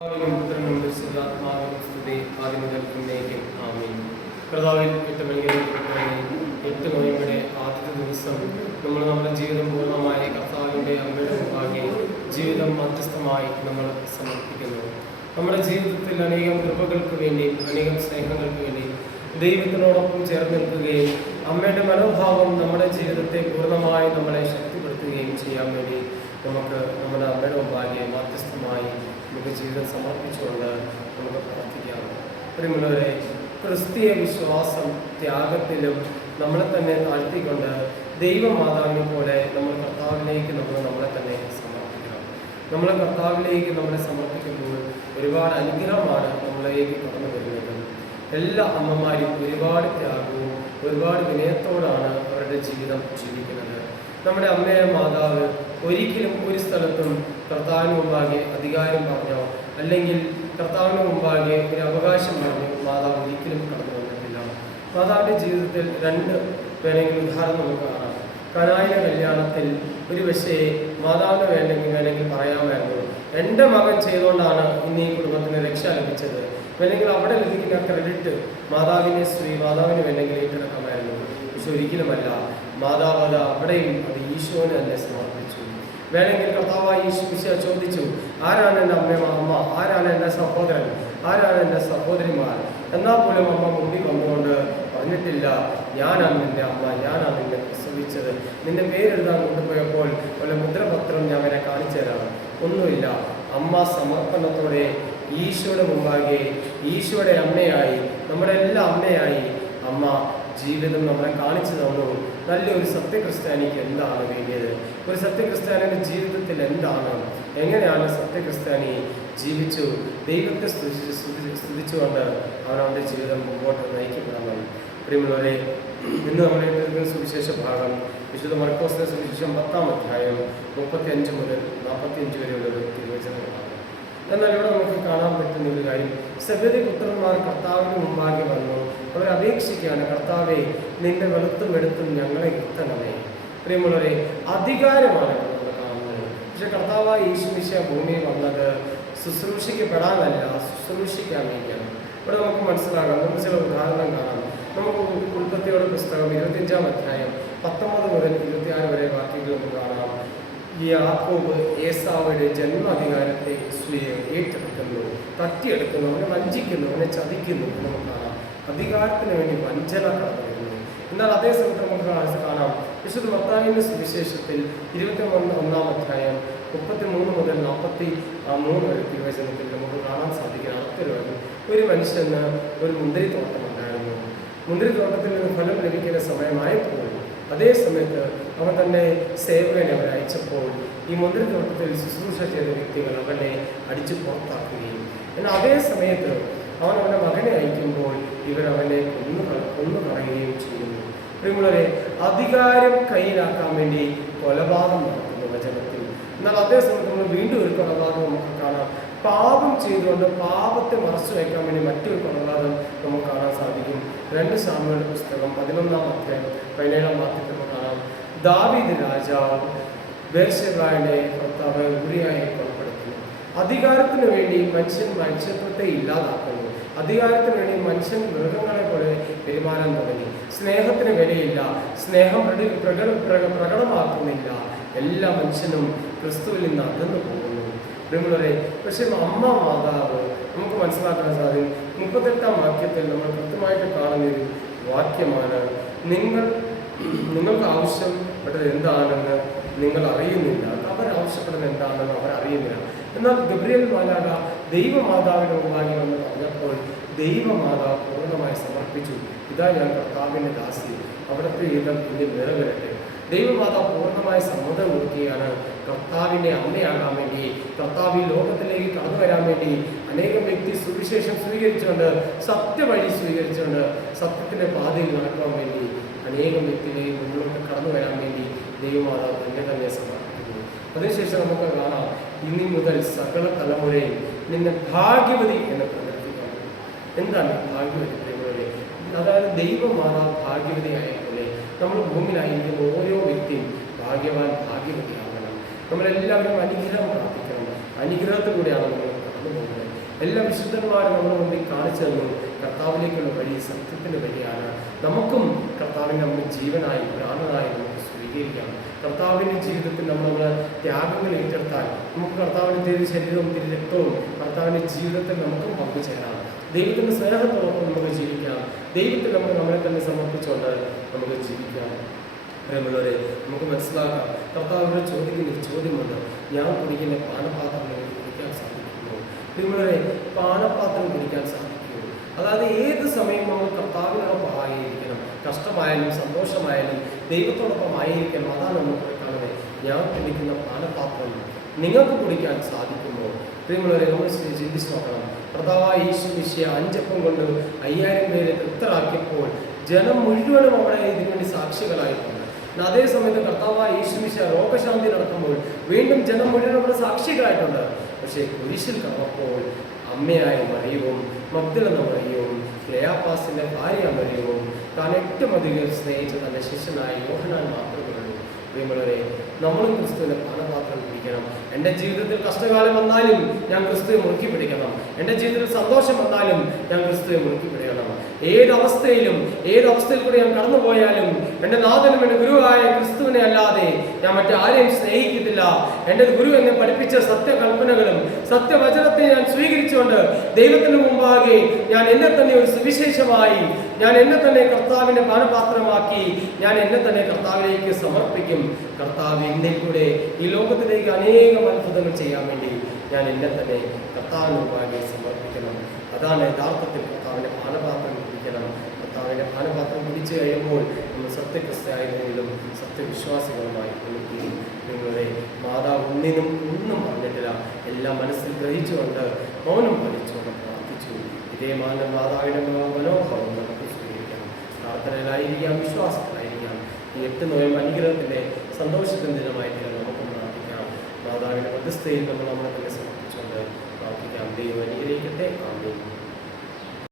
പുത്രനും പരിശുദ്ധാത്മാവിനും സ്തുതി ആദ്യം മുതൽ എന്നേക്കും ആമേൻ. കർത്താവിൽ 8 നോയമ്പുടെ ആദ്യത്തെ ദിവസം നമ്മൾ നമ്മുടെ ജീവിതം പൂർണ്ണമായി കർത്താവിൻ്റെ അമ്മയുടെ മുമ്പാകെ ജീവിതം മധ്യസ്ഥമായി നമ്മൾ സമർപ്പിക്കുന്നു. നമ്മുടെ ജീവിതത്തിൽ അനേകം കൃപകൾക്ക് വേണ്ടി, അനേകം സ്നേഹങ്ങൾക്ക് വേണ്ടി ദൈവത്തിനോടൊപ്പം ചേർന്ന് നിൽക്കുകയും അമ്മയുടെ മനോഭാവം നമ്മുടെ ജീവിതത്തെ പൂർണ്ണമായി നമ്മളെ ശക്തിപ്പെടുത്തുകയും ചെയ്യാൻ വേണ്ടി നമുക്ക് നമ്മുടെ അമ്മയുടെ മുമ്പാകെ മധ്യസ്ഥമായി നമുക്ക് ജീവിതം സമർപ്പിച്ചുകൊണ്ട് നമുക്ക് പ്രാർത്ഥിക്കാം. പ്രിയമുള്ളവരെ, ക്രിസ്തീയ വിശ്വാസം ത്യാഗത്തിലും നമ്മളെ തന്നെ താഴ്ത്തിക്കൊണ്ട് ദൈവമാതാവിനെ പോലെ നമ്മൾ കർത്താവിലേക്ക് നമ്മളെ തന്നെ സമർപ്പിക്കണം. നമ്മളെ കർത്താവിലേക്ക് നമ്മളെ സമർപ്പിക്കുമ്പോൾ ഒരുപാട് അനുഗ്രഹമാണ് നമ്മളിലേക്ക് കടന്നു വരുന്നത്. എല്ലാ അമ്മമാരും ഒരുപാട് ത്യാഗവും ഒരുപാട് വിനയത്തോടാണ് അവരുടെ ജീവിതം ജീവിക്കുന്നത്. നമ്മുടെ അമ്മയെ മാതാവ് ഒരിക്കലും ഒരു സ്ഥലത്തും കർത്താവിന് മുമ്പാകെ അധികാരം പറഞ്ഞോ അല്ലെങ്കിൽ കർത്താവിന് മുമ്പാകെ ഒരു അവകാശം പറഞ്ഞോ മാതാവ് ഒരിക്കലും കടന്നു വന്നിട്ടില്ല. മാതാവിൻ്റെ ജീവിതത്തിൽ രണ്ട് വേണമെങ്കിൽ ഉദാഹരണം നമുക്ക് കാണാം. കനായിലെ കല്യാണത്തിൽ ഒരു പക്ഷേ മാതാവിന് വേണമെങ്കിൽ പറയാമായിരുന്നു, എൻ്റെ മകൻ ചെയ്തുകൊണ്ടാണ് ഇന്ന് ഈ കുടുംബത്തിന് രക്ഷ ലഭിച്ചത്, അല്ലെങ്കിൽ അവിടെ ലഭിക്കുന്ന ക്രെഡിറ്റ് മാതാവിന് വേണമെങ്കിൽ ഏറ്റെടുക്കാമായിരുന്നു. പക്ഷെ ഒരിക്കലുമല്ല. മാതാവ് അത് അവിടെയും അത് ഈശോന് തന്നെ സമർപ്പിച്ചു. വേണമെങ്കിൽ കർത്താവായ ഈശോ ചോദിച്ചു, ആരാണ് എൻ്റെ അമ്മ, ആരാണ് എൻ്റെ സഹോദരൻ, ആരാണ് എൻ്റെ സഹോദരിമാർ? എന്നാൽ പോലും അമ്മ മുമ്പിൽ വന്നുകൊണ്ട് പറഞ്ഞിട്ടില്ല, ഞാനാണ് നിൻ്റെ അമ്മ, ഞാനാണ് നിന്നെ പ്രസവിച്ചത്. നിന്റെ പേരെഴുതാൻ കൊണ്ടുപോയപ്പോൾ വല്ല മുദ്രപത്രം ഞാൻ അവരെ കാണിച്ചു തരാം. ഒന്നുമില്ല. അമ്മ സമർപ്പണത്തോടെ ഈശോയുടെ മുമ്പാകെ ഈശോയുടെ അമ്മയായി, നമ്മുടെ എല്ലാ അമ്മയായി അമ്മ ജീവിതം നമ്മളെ കാണിച്ചു തന്നു. നല്ലൊരു സത്യക്രിസ്ത്യാനിക്ക് എന്താണ് വേണ്ടിയത്, ഒരു സത്യക്രിസ്ത്യാനിയുടെ ജീവിതത്തിൽ എന്താണ്, എങ്ങനെയാണ് സത്യക്രിസ്ത്യാനി ജീവിച്ചു, ദൈവത്തെ സ്തുതിച്ചുകൊണ്ട് അവനവൻ്റെ ജീവിതം മുമ്പോട്ട് നയിക്കപ്പെടണം. പ്രിയമുള്ളവരെ, ഇന്ന് നമ്മൾ എടുക്കുന്ന സുവിശേഷ ഭാഗം വിശുദ്ധ മർക്കോസിന്റെ സുവിശേഷം 10-ാം അധ്യായം 35 മുതൽ 45 വരെയുള്ള തിരുവചനങ്ങളാണ്. എന്നാൽ ഇവിടെ നമുക്ക് കാണാൻ പറ്റുന്ന ഒരു കാര്യം, സബേദി പുത്രന്മാർ കർത്താവിന് മുമ്പാകെ വന്നു. അവർ അപേക്ഷിക്കുകയാണ്, കർത്താവെ, നിന്റെ വെളുത്തും എടുത്തും ഞങ്ങളെ ഇരുത്തണമേ. പ്രിയമുള്ളവരെ, അധികാരമാണ് നമ്മൾ കാണുന്നത്. പക്ഷെ കർത്താവായ യേശുമിശിഹാ ഭൂമിയിൽ വന്നത് ശുശ്രൂഷിക്കപ്പെടാനല്ല, ശുശ്രൂഷിക്കാൻ വേണ്ടിയാണ്. ഇവിടെ നമുക്ക് മനസ്സിലാകാം. നമുക്ക് ചില ഉദാഹരണം കാണാം. നമുക്ക് ഉൽപ്പത്തിയുടെ പുസ്തകം 25-ാം അധ്യായം 19 മുതൽ 26 വരെ വാക്യങ്ങൾ നമുക്ക് കാണാം. യാക്കോബ് ഏസാവയുടെ ജന്മാധികാരത്തെ ഏറ്റെടുക്കുന്നു, തട്ടിയെടുക്കുന്നു, അവനെ വഞ്ചിക്കുന്നു, അവനെ ചതിക്കുന്നു. നമുക്ക് കാണാം അധികാരത്തിന് വേണ്ടി വഞ്ചന കടന്നു. എന്നാൽ അതേ സമയത്ത് നമുക്ക് കാണാം വിശുദ്ധ മത്തായിയുടെ സുവിശേഷത്തിൽ 21-ാം അധ്യായം 33 മുതൽ 43 വരെ തിരുവചനത്തിൽ നമുക്ക് കാണാൻ സാധിക്കുന്ന ഒരു മനുഷ്യന് ഒരു മുന്തിരിത്തോട്ടം ഉണ്ടായിരുന്നു. മുന്തിരിത്തോട്ടത്തിൽ നിന്ന് ഫലം ലഭിക്കുന്ന സമയമായപ്പോൾ അതേ സമയത്ത് അവൻ തന്നെ സേവകനെ അവരെ അയച്ചപ്പോൾ ഈ മുന്തിരിത്തോട്ടത്തിൽ ശുശ്രൂഷ ചെയ്ത വ്യക്തികൾ അവനെ അടിച്ചു പുറത്താക്കുകയും, എന്നാൽ അതേ സമയത്ത് അവൻ അവൻ്റെ മകനെ അയക്കുമ്പോൾ ഇവരവനെ കൊന്നു കളയുകയും ചെയ്യുന്നു. പ്രിയമുള്ളവരെ, അധികാരം കയ്യിലാക്കാൻ വേണ്ടി കൊലപാതകം നടത്തുന്നു വചനത്തിൽ. എന്നാൽ അതേ സമയത്ത് നമ്മൾ വീണ്ടും ഒരു കൊലപാതകം നമുക്ക് കാണാം. പാപം ചെയ്തുകൊണ്ട് പാപത്തെ മറച്ചു വയ്ക്കാൻ വേണ്ടി മറ്റൊരു കൊലപാതകം നമുക്ക് കാണാൻ സാധിക്കും. 2 ശമൂവേൽ പുസ്തകം 11-ാം അധ്യായം 17-ാം വാക്യത്തിൽ നമുക്ക് കാണാം. ദാവീദ് രാജാവ് ബേർശേബയുടെ ഭർത്താവ് ഊരിയായെ കൊലപ്പെടുത്തുന്നു. അധികാരത്തിന് വേണ്ടി മനുഷ്യൻ മനുഷ്യത്വത്തെ ഇല്ലാതാക്കുന്നു. അധികാരത്തിന് വേണ്ടി മനുഷ്യൻ മൃഗങ്ങളെ പോലെ പെരുമാറാൻ തുടങ്ങി. സ്നേഹത്തിന് വിലയില്ല, സ്നേഹം പ്രകടമാക്കുന്നില്ല. എല്ലാ മനുഷ്യനും ക്രിസ്തുവിൽ നിന്ന് അകന്നു പോകുന്നു. പ്രിയമുള്ളവരെ, പക്ഷേ അമ്മ മാതാവ് നമുക്ക് മനസ്സിലാക്കാൻ സാധിക്കും. 38-ാം വാക്യത്തിൽ നമ്മൾ കൃത്യമായിട്ട് കാണുന്നൊരു വാക്യമാണ്, നിങ്ങൾക്ക് ആവശ്യപ്പെട്ടത് എന്താണെന്ന് നിങ്ങൾ അറിയുന്നില്ല, അവരാവശ്യപ്പെടുന്നത് എന്താണെന്ന് അവർ അറിയുന്നില്ല. എന്നാൽ ഗബ്രിയേൽ മാലാഖ ദൈവമാതാവിൻ്റെ മുമ്പാകെ വന്ന് പറഞ്ഞപ്പോൾ ദൈവമാതാവ് പൂർണ്ണമായി സമർപ്പിച്ചു. ഇതാ ഞാൻ കർത്താവിൻ്റെ ദാസി, അവിടുത്തെ യുദ്ധം ഇനി നിറവേറട്ടെ. ദൈവമാതാവ് പൂർണ്ണമായി സമ്മതം കൊടുക്കുകയാണ് കർത്താവിൻ്റെ അമ്മയാകാൻ വേണ്ടി, കർത്താവ് ഈ ലോകത്തിലേക്ക് കടന്നു വരാൻ വേണ്ടി അനേകം വ്യക്തി സുവിശേഷം സ്വീകരിച്ചുകൊണ്ട്, സത്യവഴി സ്വീകരിച്ചുകൊണ്ട് സത്യത്തിൻ്റെ പാതയിൽ നടക്കാൻ വേണ്ടി അനേകം വ്യക്തികളെയും മുന്നോട്ട് കടന്നു വരാൻ വേണ്ടി ദൈവമാതാവ് തന്നെ സമർപ്പിക്കുന്നു. അതിനുശേഷം നമുക്ക് കാണാം, ഇനി മുതൽ സകല തലമുറയും നിന്നെ ഭാഗ്യവതി എന്ന് പ്രകടിപ്പിക്കണം. എന്താണ് ഭാഗ്യവതി? അതായത് ദൈവമാതാവ് ഭാഗ്യവതിയായ പോലെ നമ്മൾ ഭൂമിയിലായിരിക്കുന്ന ഓരോ വ്യക്തിയും ഭാഗ്യവാൻ ഭാഗ്യവതിയാകണം. നമ്മളെല്ലാവരും അനുഗ്രഹം പ്രാർത്ഥിക്കണം. അനുഗ്രഹത്തിലൂടെയാണ് നമ്മൾ കടന്നു പോകുന്നത്. എല്ലാ വിശുദ്ധന്മാരും നമ്മുടെ മുമ്പിൽ കാണിച്ചു തന്നു കർത്താവിലേക്കുള്ള വഴി സത്യത്തിൻ്റെ വഴിയാണ്. നമുക്കും കർത്താവിനെ നമ്മുടെ ജീവനായി പ്രാണനായി നമുക്ക് സ്വീകരിക്കാം. കർത്താവിൻ്റെ ജീവിതത്തിൽ നമ്മൾ ത്യാഗങ്ങൾ ഏറ്റെടുത്താൽ നമുക്ക് കർത്താവിൻ്റെ തിരു ശരീരവും തിരു രക്തവും കർത്താവിൻ്റെ ജീവിതത്തിൽ നമുക്കും പങ്കുചേരാം. ദൈവത്തിൻ്റെ സ്നേഹത്തോടൊപ്പം നമുക്ക് ജീവിക്കാം. ദൈവത്തിൽ നമ്മൾ നമ്മളെ തന്നെ സമർപ്പിച്ചുകൊണ്ട് നമുക്ക് ജീവിക്കാം. പ്രിയമുള്ളവരെ, നമുക്ക് മനസ്സിലാക്കാം, കർത്താവിനോട് ചോദിക്കുന്ന ഒരു ചോദ്യമുണ്ട്, ഞാൻ കുടിക്കുന്ന പാനപാത്രം എനിക്ക് കുടിക്കാൻ സാധിക്കുമോ? പ്രിയമുള്ളവരെ, പാനപാത്രം കുടിക്കാൻ സാധിക്കുമോ? അതായത് ഏത് സമയം നമ്മൾ കർത്താവിനോടൊപ്പം ആയിരിക്കണം. കഷ്ടമായാലും സന്തോഷമായാലും ദൈവത്തോടൊപ്പം ആയിരിക്കണം. അതാണ് നമുക്ക് കാണുന്നത്. ഞാൻ കുടിക്കുന്ന പാനപാത്രം നിങ്ങൾക്ക് കുടിക്കാൻ സാധിക്കുമോ? പ്രിയമുള്ളവരെ, നമ്മൾ ചിന്തിച്ച് നോക്കണം. കർത്താവായ യേശു മിശിഹ 5 അപ്പം കൊണ്ട് 5000 പേരെ തൃപ്തരാക്കിയപ്പോൾ ജനം മുഴുവനും അവിടെ ഇതിനുവേണ്ടി സാക്ഷികളായിട്ടുണ്ട്. അതേ സമയത്ത് കർത്താവായ യേശു മിശിഹ രോഗശാന്തി നടത്തുമ്പോൾ വീണ്ടും ജനം മുഴുവൻ അവിടെ സാക്ഷികളായിട്ടുണ്ട്. പക്ഷേ കുരിശിൽ കടന്നപ്പോൾ അമ്മയായ മറിയവും മഗ്ദല എന്ന മറിയവും ക്ലെയോപ്പാസിന്റെ ഭാര്യ മറിയവും താൻ ഏറ്റവും അധികം സ്നേഹിച്ച തന്റെ ശിഷ്യനായ യോഹന്നാൻ മാത്രമേ ഉള്ളൂ. പ്രിയമുള്ളവരെ, നമ്മളും ക്രിസ്തുവിന്റെ പാനപാത്രം കുടിക്കണം. എൻ്റെ ജീവിതത്തിൽ കഷ്ടകാലം വന്നാലും ഞാൻ ക്രിസ്തുവെ മുറുക്കി പിടിക്കണം. എൻ്റെ ജീവിതത്തിൽ സന്തോഷം വന്നാലും ഞാൻ ക്രിസ്തുവെ മുറുക്കി പിടിക്കണം. ഏത് അവസ്ഥയിൽ കൂടി ഞാൻ കടന്നുപോയാലും എൻ്റെ നാഥനും എൻ്റെ ഗുരുവായ ക്രിസ്തുവിനെ അല്ലാതെ ഞാൻ മറ്റാരെയും സ്നേഹിക്കത്തില്ല. എൻ്റെ ഗുരു എന്നെ പഠിപ്പിച്ച സത്യകൽപ്പനകളും സത്യവചനത്തെ ഞാൻ സ്വീകരിച്ചുകൊണ്ട് ദൈവത്തിന് മുമ്പാകെ ഞാൻ എന്നെ തന്നെ ഒരു സുവിശേഷമായി, ഞാൻ എന്നെ തന്നെ കർത്താവിൻ്റെ പാനപാത്രമാക്കി ഞാൻ എന്നെ തന്നെ കർത്താവിലേക്ക് സമർപ്പിക്കും. കർത്താവ് എന്നെ കൂടെ ഈ ലോകത്തിലേക്ക് അനേകം അത്ഭുതങ്ങൾ ചെയ്യാൻ വേണ്ടി ഞാൻ എന്നെ തന്നെ കർത്താവിന് മുമ്പാകെ സമർപ്പിക്കണം. അതാണ് യഥാർത്ഥത്തിൽ കർത്താവിൻ്റെ പാനപാത്രം കുടിക്കണം. കർത്താവിൻ്റെ പാനപാത്രം കുടിച്ചു കഴിയുമ്പോൾ നമ്മൾ സത്യക്രിസ്ത്യാനികളും സത്യവിശ്വാസികളുമായി തീരും. നിങ്ങളുടെ മാതാവ് ഒന്നും പറഞ്ഞിട്ടില്ല. എല്ലാം മനസ്സിൽ ഗ്രഹിച്ചുകൊണ്ട് മൗനം പാലിച്ചുകൊണ്ട് പ്രാർത്ഥിച്ചു. ഇതേ മാതാവിൻ്റെ മനോഭാവം നമുക്ക് സ്വീകരിക്കണം. പ്രാർത്ഥനയിലായിരിക്കാം, വിശ്വാസത്തിലായിരിക്കാം. ഈ 8 നോയമ്പ് അനുഗ്രഹത്തിൻ്റെ സന്തോഷത്തിൻ്റെ ദിനമായിട്ട് നമുക്ക് പ്രാർത്ഥിക്കാം. മാതാവിൻ്റെ മധ്യസ്ഥയിൽ നമ്മൾ നമ്മളെ തന്നെ സമർപ്പിച്ചുകൊണ്ട് പ്രാർത്ഥിക്കാം. ദൈവം അനുഗ്രഹിക്കട്ടെ. ആമേൻ.